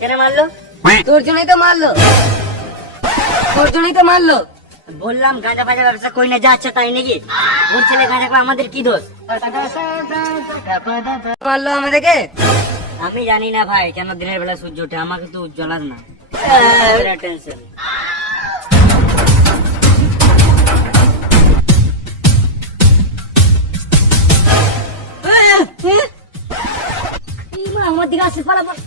কেন মারলো? তোর জন্যই তো মারলো, তোর জন্যই তো মারলো। বললাম গাঁজা ফাজা ব্যবসা করি না, যা আচ্ছা তাই নাকি? ওর ছেলে গাঁজা খায়, আমাদের কি দোষ? মারলো আমাদেরকে। আমি জানি না ভাই কেন দিনের বেলা সূর্য ওঠে, আমাকে তো উজ্জ্বলাস না। টেনশন। আমার দিকে আসছে, পালা পালা।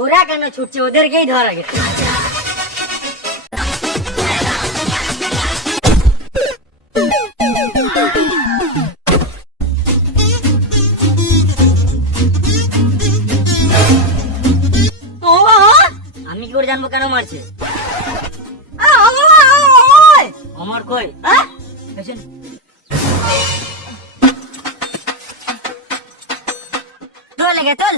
ওরা কেন ছুটছে? ওদেরকেই ধরা গেছে। আমি কি করে জানবো কেন মারছে? আমার কই পেছন। তোল লেগে তোল।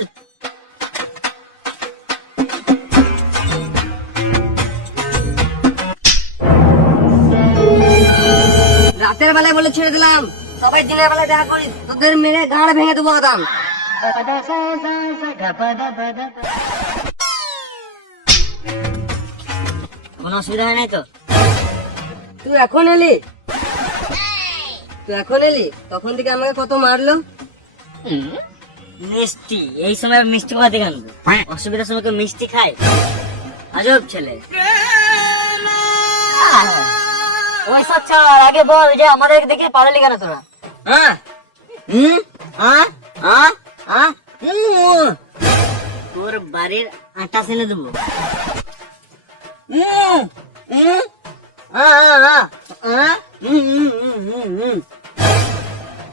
রাতের বেলায় বলে ছেড়ে দিলাম, সবাই দিনের বেলায় দেখা করিস, তোদের মেরে গাঁড় ভেঙে দেবো একদম। কোনো অসুবিধা হয় নাই তো? তুই এখন এলি, তুই এখন এলি, তখন থেকে আমাকে কত মারলো। মিষ্টি এই সময় মিষ্টি কোথা থেকে আনবো? অসুবিধার সময় কেউ মিষ্টি খায়? আজব ছেলে। ওই সব ছাড়, আগে বল যে আমাদের দেখে পালালি কেন তোরা? হ্যাঁ তোর বাড়ির আটা সেনে দেবো।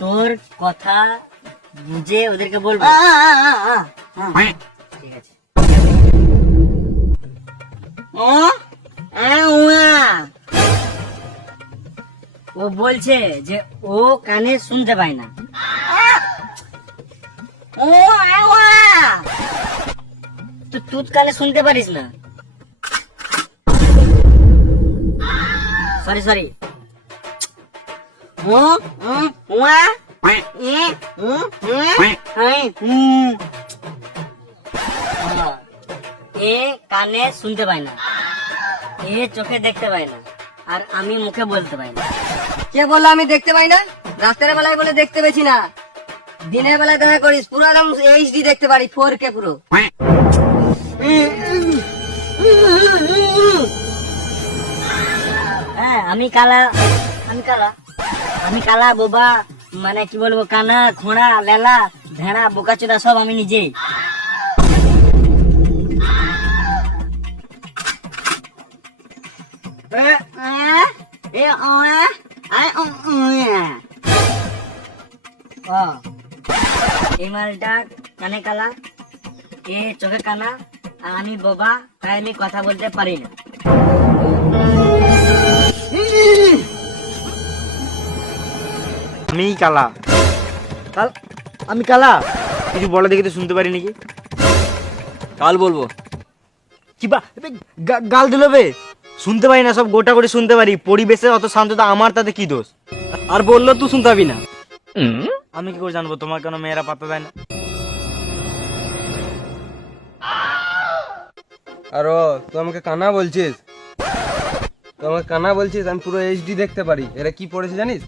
তোর কথা বুঝে ওদেরকে বলবো। ঠিক আছে। ও বলছে যে ও কানে শুনতে পায় না। তো তুই কানে শুনতে পারিস না? Sorry sorry. এ কানে শুনতে পায় না, এ চোখে দেখতে পায় না, আর আমি মুখে বলতে পাই না। কে বললো আমি দেখতে পাই না? রাতের বেলায় বলে দেখতে পেছি না, দিনের বেলায় দেখা করিস, পুরো একদম এইচডি দেখতে পারি, 4K পুরো। হ্যাঁ আমি কালা, আমি কালা, আমি কালা বোবা, মানে কি বলবো, কানা খোঁড়া লেলা ভেড়া বোকাচোদা সব আমি নিজেই। এই মালটা কানে কালা, এ চোখে কানা, আর আমি বোবা, তাই আমি কথা বলতে পারি না। আমি কালা, আমি কালা, কিছু বলে দেখি তো শুনতে পারি নাকি? কাল বলবো কি বা গাল দিল বে? শুনতে পারি না, সব গোটা করে শুনতে পারি। পরিবেশে অত শান্ততা, আমার তাতে কি দোষ? আর বললো তুই শুনতে পাবি না, আমি কি করে জানবো তোমার কেন মেয়েরা পাত্তা দেয় না? আরো তুই আমাকে কানা বলছিস? তুই আমাকে কানা বলছিস? আমি পুরো এইচডি দেখতে পারি। এরা কি পড়েছে জানিস?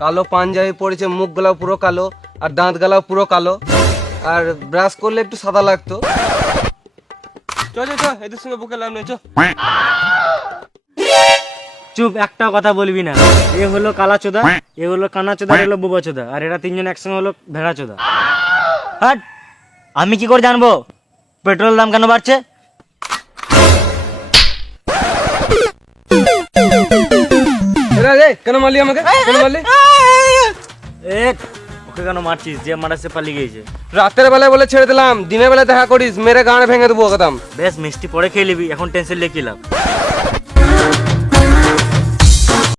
কালো পাঞ্জাবি পড়েছে, মুখ গলাও পুরো কালো, আর দাঁত গলাও পুরো কালো, আর ব্রাশ করলে একটু সাদা লাগতো। চ চ চ, এদের সঙ্গে বুকে লাভ নেই, চ। চুপ, একটা কথা বলবি না। এ হলো কালা চোদা, এ হলো কানা চোদা, এ হলো বোবা চোদা, আর এরা তিনজন একসঙ্গে হলো ভেড়া চোদা। হাট, আমি কি করে জানবো পেট্রোল দাম কেন বাড়ছে? এরা কেন মারলি আমাকে? কেন মারলি? ওকে কেন মারছিস? যে মারাসে পালিয়ে গিয়েছে। রাতের বেলায় বলে ছেড়ে দিলাম, দিনের বেলায় দেখা করিস, মেরে গাঁড় ভেঙে দেবো একদম। বেশ, মিষ্টি পরে খেয়ে নিবি, এখন টেনশন নিয়ে কি লাভ?